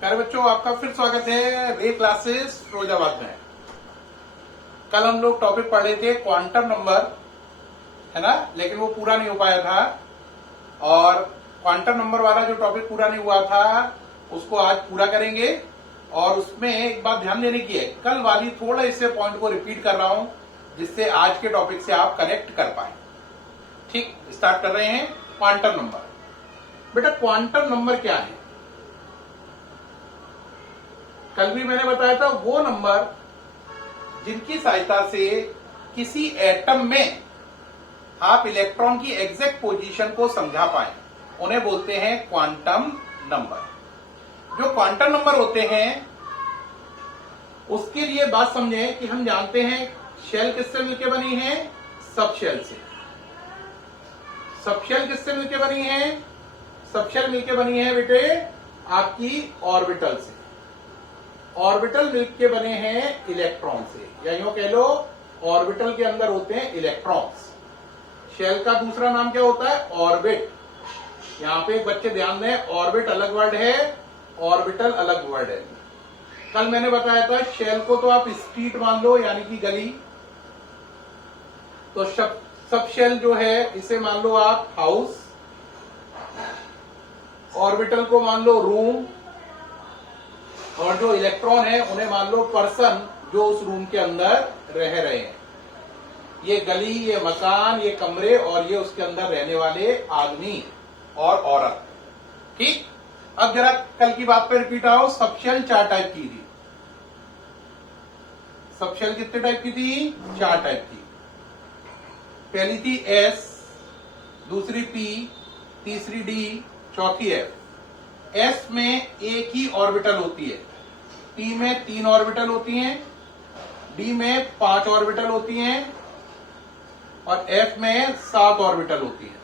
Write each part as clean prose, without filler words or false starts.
प्यारे बच्चों, आपका फिर स्वागत है रे क्लासेस फिरोजाबाद में। कल हम लोग टॉपिक पढ़ रहे थे क्वांटम नंबर, है ना, लेकिन वो पूरा नहीं हो पाया था। और क्वांटम नंबर वाला जो टॉपिक पूरा नहीं हुआ था उसको आज पूरा करेंगे। और उसमें एक बात ध्यान देने की है, कल वाली थोड़ा इससे पॉइंट को रिपीट कर रहा हूं जिससे आज के टॉपिक से आप कनेक्ट कर पाए। ठीक, स्टार्ट कर रहे हैं। Quantum number. बेटा, क्वांटम नंबर क्या है? कल भी मैंने बताया था, वो नंबर जिनकी सहायता से किसी एटम में आप इलेक्ट्रॉन की एग्जैक्ट पोजीशन को समझा पाए, उन्हें बोलते हैं क्वांटम नंबर। जो क्वांटम नंबर होते हैं उसके लिए बात समझें कि हम जानते हैं शेल किससे मिलकर बनी है? सब शेल से। सब शेल किससे मिलकर बनी है? सब शेल मिलकर बनी है बेटे आपकी ऑर्बिटल से। ऑर्बिटल मिलकर बने हैं इलेक्ट्रॉन से, या यूं कह लो ऑर्बिटल के अंदर होते हैं इलेक्ट्रॉन्स। शेल का दूसरा नाम क्या होता है? ऑर्बिट। यहां पे बच्चे ध्यान दें, ऑर्बिट अलग वर्ड है, ऑर्बिटल अलग वर्ड है। कल मैंने बताया था शेल को तो आप स्ट्रीट मान लो, यानी कि गली। तो सब शेल जो है इसे मान लो आप हाउस। ऑर्बिटल को मान लो रूम, और जो इलेक्ट्रॉन है उन्हें मान लो पर्सन जो उस रूम के अंदर रह रहे हैं। ये गली, ये मकान, ये कमरे, और ये उसके अंदर रहने वाले आदमी और औरत। ठीक, अब जरा कल की बात पे रिपीट आओ। सब शेल 4 टाइप की थी। सब शेल कितने टाइप की थी? 4 टाइप की। पहली थी एस, दूसरी पी, तीसरी डी, चौथी एफ। एस में एक ही ऑर्बिटल होती है, पी में 3 ऑर्बिटल होती हैं, डी में 5 ऑर्बिटल होती हैं, और एफ में 7 ऑर्बिटल होती है।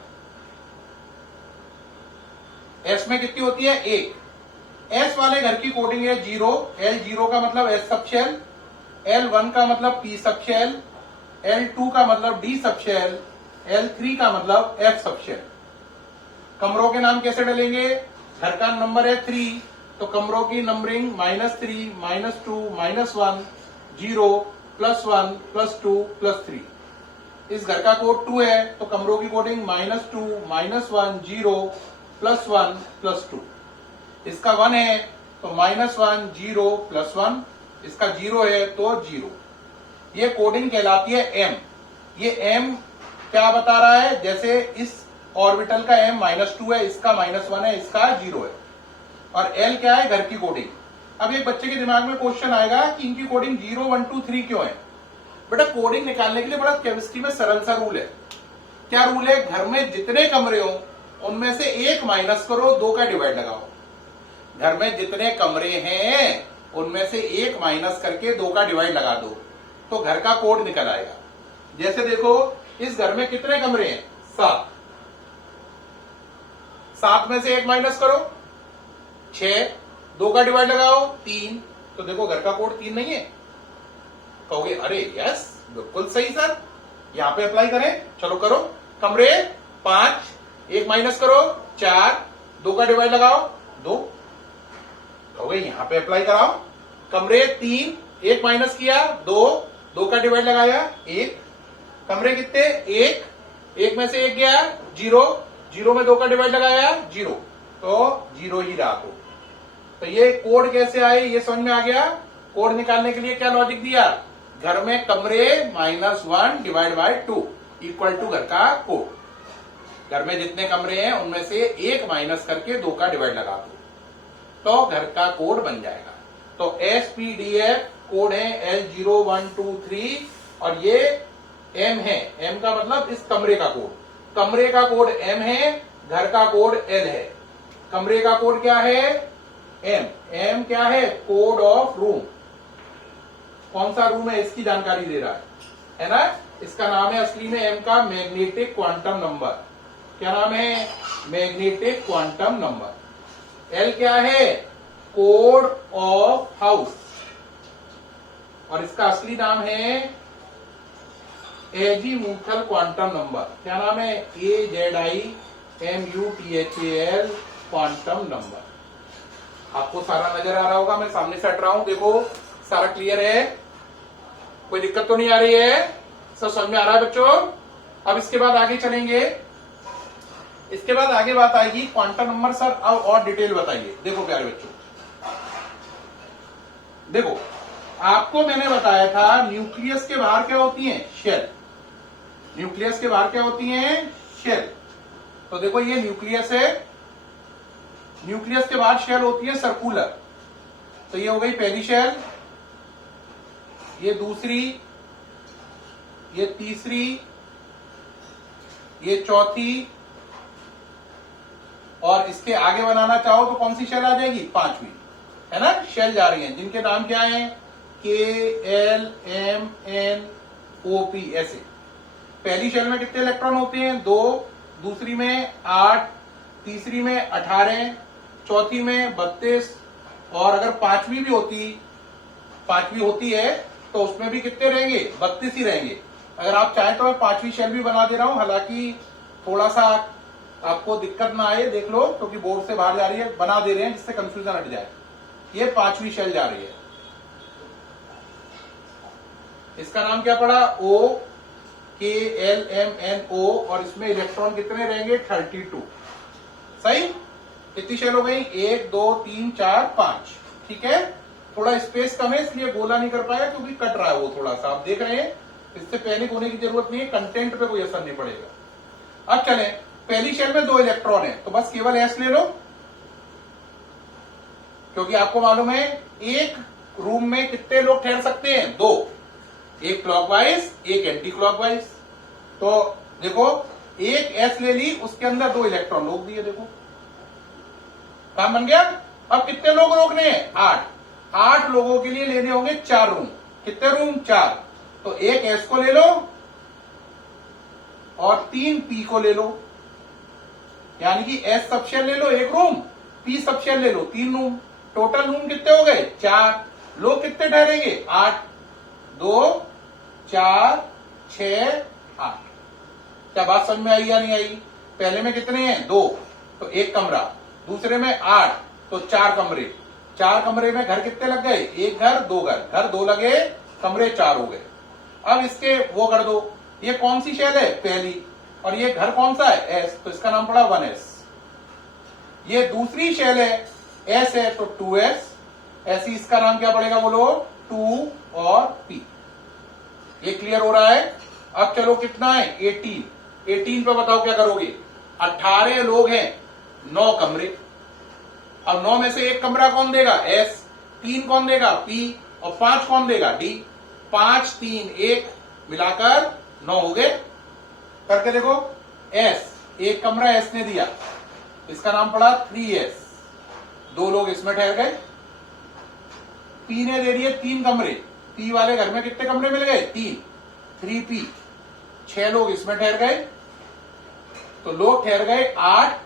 एस में कितनी होती है? 1। एस वाले घर की कोडिंग है 0। L0 का मतलब एस सब शेल, L1 का मतलब पी सब शेल, L2 का मतलब डी सब शेल, L3 का मतलब एफ सब शेल। कमरों के नाम कैसे डलेंगे? घर का नंबर है 3, तो कमरों की नंबरिंग -3, -2, -1, 0, +1, +2, +3। इस घर का कोड 2 है, तो कमरों की कोडिंग -2, -1, 0, +1, +2। इसका 1 है तो -1, 0, +1। इसका 0 है तो 0। ये कोडिंग कहलाती है M। ये M क्या बता रहा है? जैसे इस ऑर्बिटल का M -2 है, इसका -1 है, इसका 0 है। और L क्या है? घर की कोडिंग। अब एक बच्चे के दिमाग में क्वेश्चन आएगा कि इनकी कोडिंग 0, 1, 2, 3 क्यों है? बेटा, कोडिंग निकालने के लिए बड़ा केमिस्ट्री में सरल सा रूल है। क्या रूल है? घर में जितने कमरे हो उनमें से 1 माइनस करो, 2 का डिवाइड लगाओ। घर में जितने कमरे हैं उनमें से 1 माइनस करके 2 का डिवाइड लगा दो, तो घर का कोड निकल आएगा। जैसे देखो, इस घर में कितने कमरे हैं? 7। 7 में से 1 माइनस करो, 6। 2 का डिवाइड लगाओ, 3। तो देखो घर का कोड 3 नहीं है? कहोगे अरे यस, बिल्कुल सही सर, यहां पे अप्लाई करें। चलो करो। कमरे 5, 1 माइनस करो, 4। 2 का डिवाइड लगाओ, 2। कहोगे यहां पे अप्लाई कराओ। कमरे 3, 1 माइनस किया, 2। 2 का डिवाइड लगाया, 1। कमरे कितने? 1 में से 1 गया, 0। 0 में 2 का डिवाइड लगाया, 0। तो 0 ही रहा। तो ये कोड कैसे आए ये समझ में आ गया। कोड निकालने के लिए क्या लॉजिक दिया? घर में कमरे -1 डिवाइड बाय 2 इक्वल टू घर का कोड। घर में जितने कमरे हैं उनमें से 1 माइनस करके 2 का डिवाइड लगा दो, तो घर का कोड बन जाएगा। तो SPDF कोड है L0, 1, 2, 3, और ये M है। M का मतलब इस कमरे का कोड। कमरे का कोड M है, घर का कोड L है। कमरे का कोड क्या है? M। M क्या है? Code of room. कौन सा रूम है इसकी जानकारी दे रहा है ना। इसका नाम है असली में M का मैग्नेटिक क्वांटम नंबर। क्या नाम है? Magnetic quantum number. L क्या है? Code of house. और इसका असली नाम है एजीमुथल क्वांटम नंबर। क्या नाम है? AZIMUTHAL quantum number. आपको सारा नजर आ रहा होगा, मैं सामने से हट रहा हूं, देखो सारा क्लियर है, कोई दिक्कत तो नहीं आ रही है, सब समझ में आ रहा है बच्चों। अब इसके बाद आगे चलेंगे, इसके बाद आगे बात आएगी क्वांटम नंबर। सर अब और डिटेल बताइए। देखो प्यारे बच्चों, देखो आपको मैंने बताया था न्यूक्लियस के बाहर क्या होती है, शेल। न्यूक्लियस के बाहर क्या होती है, शेल। तो देखो ये न्यूक्लियस है, न्यूक्लियस के बाद शेल होती है सर्कुलर। तो ये हो गई पहली शेल, ये दूसरी, ये तीसरी, ये चौथी, और इसके आगे बनाना चाहो तो कौन सी शेल आ जाएगी, पांचवी, है ना। शेल जा रही हैं जिनके नाम क्या है, KLMNOP, ऐसे। पहली शेल में कितने इलेक्ट्रॉन होते हैं, 2, दूसरी में 8, तीसरी में 18, चौथी में 32, और अगर पांचवी होती है तो उसमें भी कितने रहेंगे, 32 ही रहेंगे। अगर आप चाहें तो मैं पांचवी शेल भी बना दे रहा हूं, हालांकि थोड़ा सा आपको दिक्कत ना आए, देख लो, क्योंकि बोर्ड से बाहर जा रही है, बना दे रहे हैं जिससे कंफ्यूजन हट जाए। ये पांचवी शेल जा रही है, इसका नाम क्या पड़ा, KLMNO, और इसमें इलेक्ट्रॉन कितने रहेंगे, 32। सही, कितनी शेल हो गई, 1 2 3 4 5, ठीक है। थोड़ा स्पेस कम है इसलिए गोला नहीं कर पाया, क्योंकि कट रहा है वो थोड़ा सा, आप देख रहे हैं। इससे पैनिक होने की जरूरत नहीं है, कंटेंट पे कोई असर नहीं पड़ेगा। अब चले, पहली शेल में 2 इलेक्ट्रॉन है, तो बस केवल S ले लो, क्योंकि आपको मालूम है एक रूम में कितने लोग ठहर सकते हैं, 2, एक क्लॉकवाइज एक एंटी क्लॉकवाइज। तो देखो एक S ले ली, उसके अंदर 2 इलेक्ट्रॉन रोक दिए, देखो काम बन गया। अब कितने लोग रोकने हैं, 8 लोगों के लिए लेने होंगे 4 रूम। कितने रूम, 4। तो एक S को ले लो और 3 P को ले लो, यानी कि S सब शेल ले लो 1 रूम, P सब शेल ले लो 3 रूम। टोटल रूम कितने हो गए, 4। लोग कितने ठहरेंगे, 8, 2 4 6 8। क्या बात समझ में आई या नहीं आई। पहले में कितने हैं, 2, तो 1 कमरा, दूसरे में 8, तो 4 कमरे। 4 कमरे में घर कितने लग गए, 1 घर 2 घर 2 लगे, कमरे 4 हो गए। अब इसके वो कर दो, ये कौन सी शेल है, पहली, और ये घर कौन सा है, S, तो इसका नाम पड़ा 1S। ये दूसरी शेल है, S है, तो 2S, ऐसी इसका नाम क्या पड़ेगा, बोलो, 2 और P। ये क्लियर हो रहा है। अब चलो कितना है, 18 पे बताओ क्या करोगे। 18 लोग हैं, 9 कमरे। अब 9 में से 1 कमरा कौन देगा, S, 3 कौन देगा, P, और 5 कौन देगा, D। 5 3 1 मिलाकर 9 हो गए। करके देखो, S, 1 कमरा S ने दिया, इसका नाम पड़ा 3S, 2 लोग इसमें ठहर गए। P ने दे दिए 3 कमरे, P वाले घर में कितने कमरे मिल गए, 3, 3P, 6 लोग इसमें ठहर गए। तो लोग ठहर गए 8,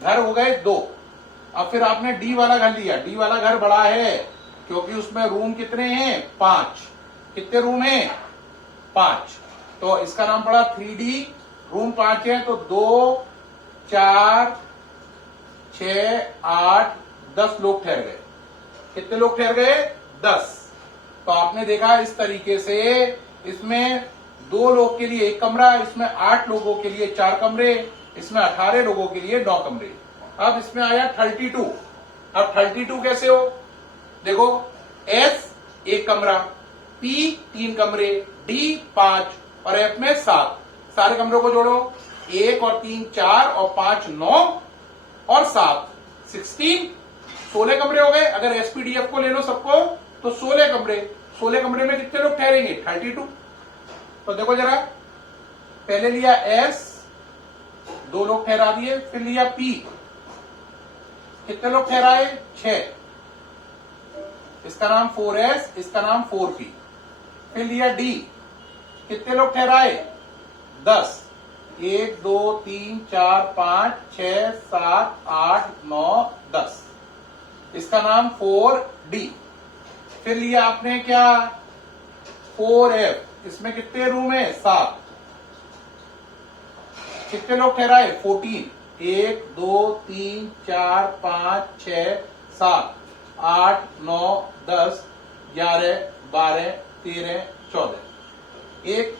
घर हो गए 2। अब फिर आपने D वाला घर लिया, D वाला घर बड़ा है, क्योंकि उसमें रूम कितने हैं, 5। कितने रूम हैं, 5, तो इसका नाम पड़ा 3D। रूम 5 है, तो 2 4 6 8 10 लोग ठहर गए। कितने लोग ठहर गए, 10। तो आपने देखा इस तरीके से, इसमें 2 लोग के लिए 1 कमरा, इसमें 8 लोगों के लिए 4 कमरे, इसमें 18 लोगों के लिए 9 कमरे। अब इसमें आया 32। अब 32 कैसे हो, देखो, S 1 कमरा, P 3 कमरे, D 5, और F में 7। सारे कमरों को जोड़ो, 1 और 3 4 और 5 9 और 7 16, 16 कमरे हो गए। अगर SPDF को ले लो सबको, तो 16 कमरे। 16 कमरे में कितने लोग ठहरेंगे, 32। तो देखो जरा, पहले लिया S, 2 लोग ठहरा दिए, फिर लिया P, कितने लोग ठहराए, 6, इसका नाम 4S, इसका नाम 4P। फिर लिया D, कितने लोग ठहराए, 10, 1 2 3 4 5 6 7 8 9 10, इसका नाम 4D। फिर लिया आपने क्या, 4F, इसमें कितने रूम है, 7, कितने लोग ठहराए, 14, 1 2 3 4 5 6 7 8 9 10 11 12 13 14 एक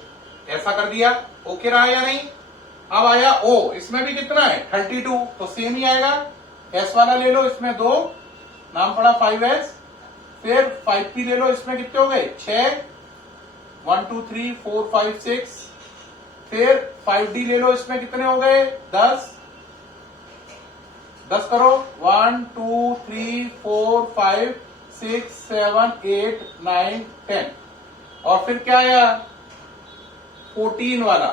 ऐसा कर दिया। ओके रहा या नहीं? अब आया ओ, इसमें भी कितना है 32, तो सेम ही आएगा। एस वाला ले लो, इसमें 2 नाम पड़ा 5s, फिर 5p ले लो, इसमें कितने हो गए 6 1 2 3 4 5 6, फिर 5d ले लो, इसमें कितने हो गए 10 10 करो 1 2 3 4 5 6 7 8 9 10, और फिर क्या आया 14 वाला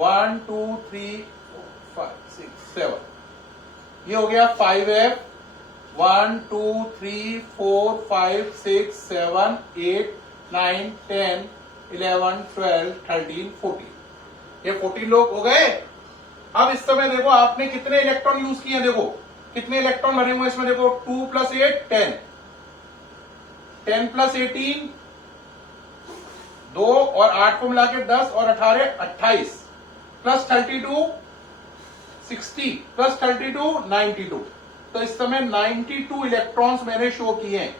1 2 3 4 5 6 7, ये हो गया 5f 1 2 3 4 5 6 7 8 9 10 11 12 13 14, ये 14 लोग हो गए। अब इस समय देखो आपने कितने इलेक्ट्रॉन यूज किए, देखो कितने इलेक्ट्रॉन बने हुए इसमें, देखो 2 + 8 10, 10 + 18 2 और 8 को मिला के 10 और 18 28, प्लस 32 60 प्लस 32 92, तो इस समय 92 इलेक्ट्रॉन्स मैंने शो किए हैं।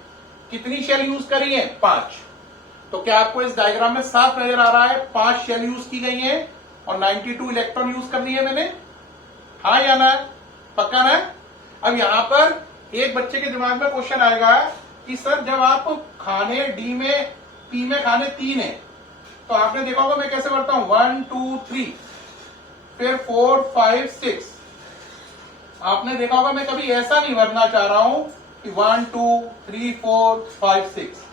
कितनी शेल यूज करी है 5, तो क्या आपको इस डायग्राम में साफ नजर आ रहा है 5 शेल यूज की गई हैं और 92 इलेक्ट्रॉन यूज कर लिए मैंने, हाँ या ना, पक्का ना? अब यहां पर एक बच्चे के दिमाग में क्वेश्चन आएगा कि सर जब आप खाने डी में पी में खाने 3 है, तो आपने देखा होगा मैं कैसे करता हूं 1 2 3 फिर 4 5 6, आपने देखा होगा मैं कभी ऐसा नहीं भरना चाह रहा हूं कि 1 2 3 4 5 6,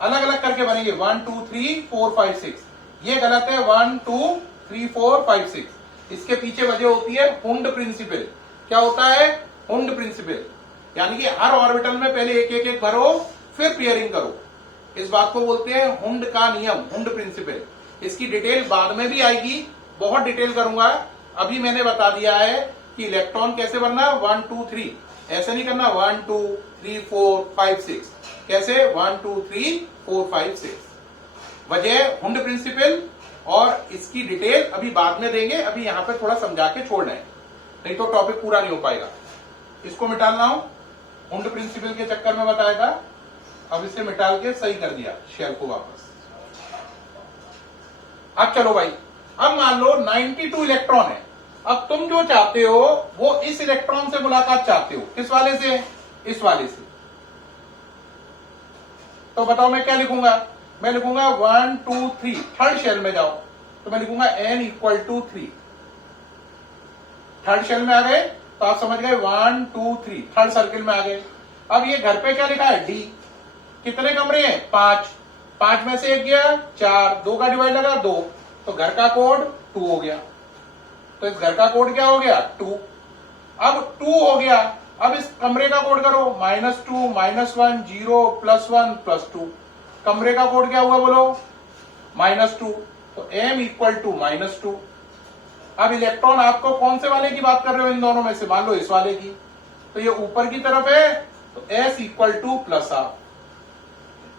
अलग अलग करके बनेंगे 1 2 3 4 5 6, ये गलत है 1 2 3 4 5 6, इसके पीछे वजह होती है हुंड प्रिंसिपल। क्या होता है हुंड प्रिंसिपल, यानी कि हर ऑर्बिटल में पहले एक एक एक भरो फिर पेयरिंग करो, इस बात को बोलते हैं हुंड का नियम, हुंड प्रिंसिपल। इसकी डिटेल बाद में भी आएगी, बहुत डिटेल करूंगा, अभी मैंने बता दिया है कि इलेक्ट्रॉन कैसे बनना 1 2 3, ऐसे नहीं करना 1 2 3 4 5 6, कैसे 1 2 3 4 5 6, वजह हुंड प्रिंसिपल, और इसकी डिटेल अभी बाद में देंगे, अभी यहां पे थोड़ा समझा के छोड़ना है, नहीं तो टॉपिक पूरा नहीं हो पाएगा। इसको मिटालना हो, हुंड प्रिंसिपल के चक्कर में बताया था, अब इसे मिटाल के सही कर दिया शेल को वापस। अब चलो भाई, अब मान लो 92 इलेक्ट्रॉन है, अब तुम जो चाहते हो वो इस इलेक्ट्रॉन से मुलाकात चाहते हो, किस वाले से, इस वाले से, तो बताओ मैं क्या लिखूंगा, मैं लिखूंगा 1 2 3, थर्ड शेल में जाओ, तो मैं लिखूंगा n = 3, थर्ड शेल में आ गए तो आप समझ गए 1 2 3, थर्ड सर्किल में आ गए। अब ये घर पे क्या लिखा है डी, कितने कमरे हैं 5, 5 में से एक गया 4, 2 का डिवाइड लगा 2, तो घर का कोड 2 हो गया, तो इस घर का कोड क्या हो गया 2, अब 2 हो गया, अब इस कमरे का कोड करो -2 -1 0 +1 +2, कमरे का कोड क्या हुआ बोलो -2, तो m = -2। अब इलेक्ट्रॉन आपको कौन से वाले की बात कर रहे हो इन दोनों में से, मान लो इस वाले की, तो ये ऊपर की तरफ है, तो s = +r,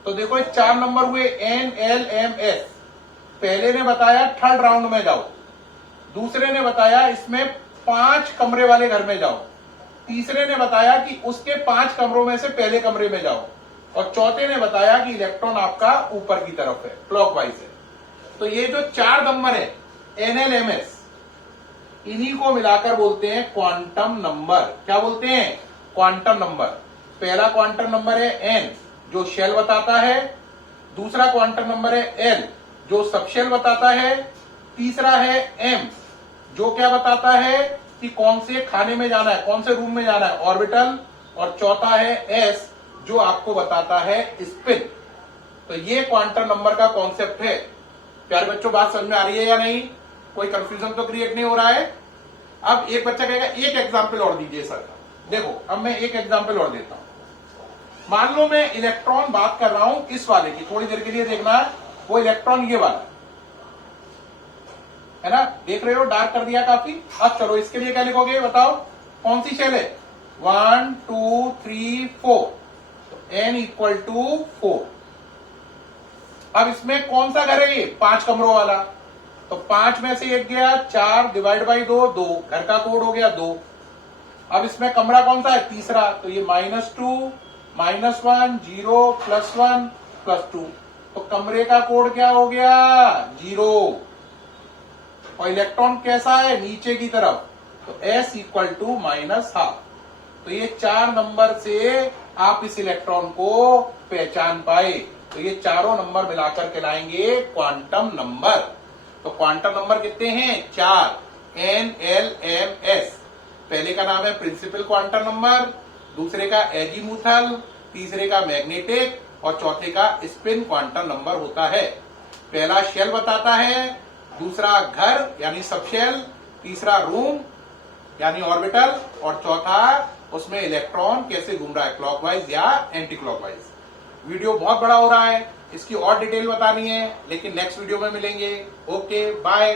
तो देखो ये 4 नंबर हुए n l m s, पहले ने बताया थर्ड राउंड में जाओ, दूसरे ने बताया इसमें 5 कमरे वाले घर में जाओ, तीसरे ने बताया कि उसके 5 कमरों में से पहले कमरे में जाओ, और चौथे ने बताया कि इलेक्ट्रॉन आपका ऊपर की तरफ है, क्लॉकवाइज है। तो ये जो 4 नंबर है NLMS, इन्हीं को मिलाकर बोलते हैं क्वांटम नंबर। क्या बोलते हैं, क्वांटम नंबर। पहला क्वांटम नंबर है n जो शेल बताता है, दूसरा क्वांटम नंबर है l जो सबशेल बताता है, तीसरा है m जो क्या बताता है कि कौन से खाने में जाना है, कौन से रूम में जाना है, ऑर्बिटल, और चौथा है s जो आपको बताता है स्पिन। तो ये क्वांटम नंबर का कॉन्सेप्ट है। प्यारे बच्चों बात समझ में आ रही है या नहीं, कोई कंफ्यूजन तो क्रिएट नहीं हो रहा है। अब एक बच्चा कहेगा एक एग्जाम्पल और दीजिए सर। देखो अब मैं एक एग्जाम्पल और देता हूं, मान लो मैं इलेक्ट्रॉन बात कर रहा हूं इस वाले की, थोड़ी देर के लिए देखना है, वो इलेक्ट्रॉन ये वाला है ना, देख रहे हो डार्क कर दिया काफी। अब चलो इसके लिए क्या लिखोगे बताओ, कौन सी शेल है 1 2 3 4, तो n = 4। अब इसमें कौन सा घर है ये 5 कमरों वाला, तो 5 में से एक गया 4 डिवाइड बाई 2 2, घर का कोड हो गया 2, अब इसमें कमरा कौन सा है? तीसरा, तो ये -2, -1, 0, +1, +2, तो कमरे का कोड क्या हो गया? 0। और इलेक्ट्रॉन कैसा है? नीचे की तरफ, तो S = -12। तो ये 4 नंबर से आप इस इलेक्ट्रॉन को पहचान पाए। तो ये चारों नंबर मिलाकर कहलाएंगे क्वांटम नंबर। तो क्वांटम नंबर कितने हैं? 4, N, L, M, S। पहले का नाम है प्रिंसिपल क्वांटम नंबर, दूसरे का एजीमुथल, तीसरे का मैग्नेटिक और चौथे का स्पिन क्वांटम नंबर होता है। पहला शेल बताता है, दूसरा घर यानी सबशेल, तीसरा रूम यानी ऑर्बिटल और चौथा उसमें इलेक्ट्रॉन कैसे घूम रहा है, क्लॉकवाइज या एंटी क्लॉकवाइज। वीडियो बहुत बड़ा हो रहा है, इसकी और डिटेल बतानी है, लेकिन नेक्स्ट वीडियो में मिलेंगे। Okay, bye.